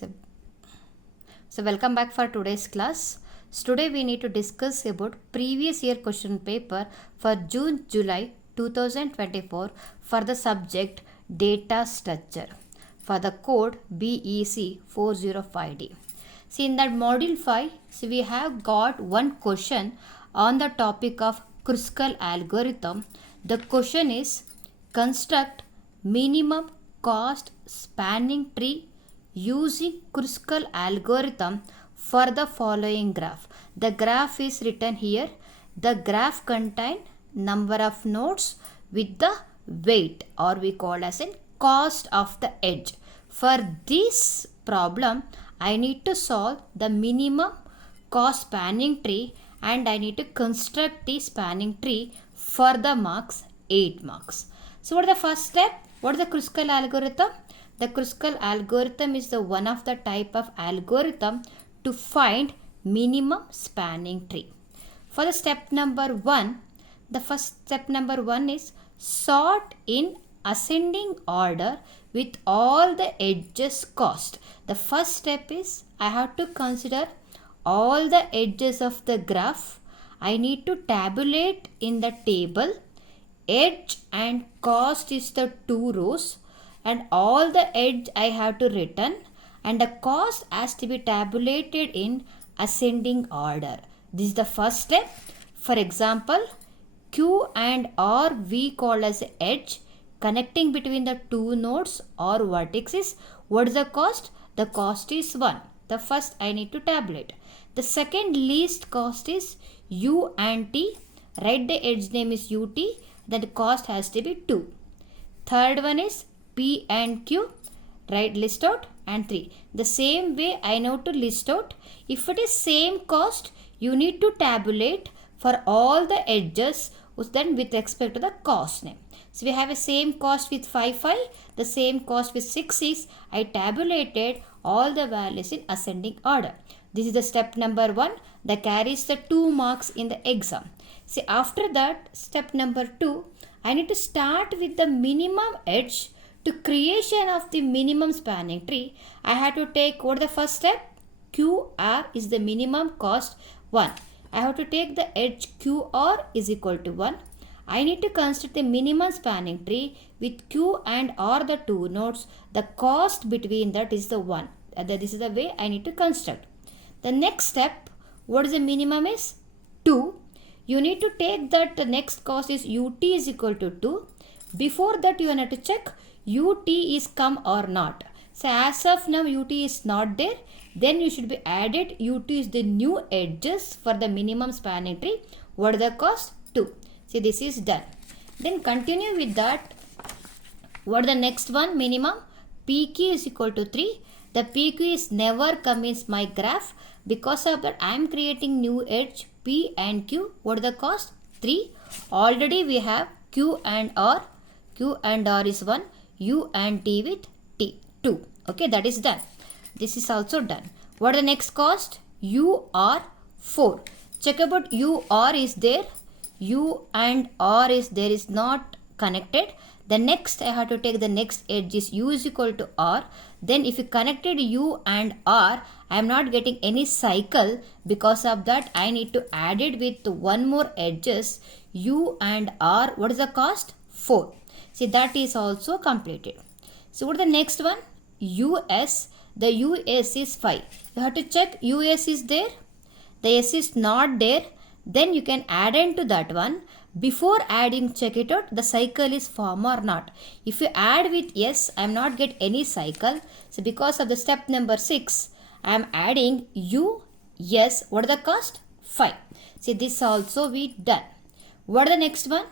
So, so welcome back for today's class. So today we need to discuss about previous year question paper for June-July 2024 for the subject data structure for the code BEC 405D. See, in that module 5, we have got one question on the topic of krushkal algorithm. The question is construct minimum cost spanning tree using krushkal algorithm for the following graph. The graph is written here. The graph contains number of nodes with the weight, or we call as in cost of the edge. For this problem, I need to solve the minimum cost spanning tree and I need to construct the spanning tree for the marks 8 marks. So what is the first step? What is the krushkal algorithm? The krushkal algorithm is the one of the type of algorithm to find minimum spanning tree. For the step number 1, the first step number 1 is sort in ascending order with all the edges cost. The first step is I have to consider all the edges of the graph. I need to tabulate in the table. Edge and cost is the 2 rows and all the edge I have to return, and the cost has to be tabulated in ascending order. This is the first step. For example, Q and R we call as edge connecting between the two nodes or vertices. What is the cost? The cost is 1. The first I need to tabulate. The second least cost is U and T. Write the edge name is UT. Then the cost has to be 2. Third one is P and Q. Write list out and 3. The same way I know to list out. If it is same cost, you need to tabulate for all the edges then with respect to the cost name. So we have a same cost with 5, the same cost with 6 is I tabulated all the values in ascending order. This is the step number 1 that carries the 2 marks in the exam. See, after that, step number 2, I need to start with the minimum edge. To creation of the minimum spanning tree, I have to take what the first step? QR is the minimum cost 1. I have to take the edge QR is equal to 1. I need to construct the minimum spanning tree with Q and R the 2 nodes. The cost between that is the 1. This is the way I need to construct. The next step, what is the minimum is? 2. You need to take that the next cost is UT is equal to 2. Before that you need to check UT is come or not. So as of now UT is not there. Then you should be added UT is the new edges for the minimum spanning tree. What is the cost? 2. See, this is done. Then continue with that. What is the next one? Minimum PQ is equal to 3. The PQ is never come in my graph. Because of that I am creating new edge P and Q. What is the cost? 3. Already we have Q and R. Q and R is 1. U and T with T 2. Okay, that is done. This is also done. What is the next cost? U R 4. Check about U R is there. U and R is there is not connected. The next I have to take the next edge is U is equal to R. Then if you connected U and R, I am not getting any cycle. Because of that I need to add it with one more edges. U and R. What is the cost? 4. See, that is also completed. So what is the next one? US. The US is 5. You have to check US is there. The S is not there. Then you can add into that one. Before adding, check it out. The cycle is formed or not. If you add with yes, I am not get any cycle. So because of the step number 6, I am adding U, yes. What is the cost? 5. See, this also we done. What is the next one?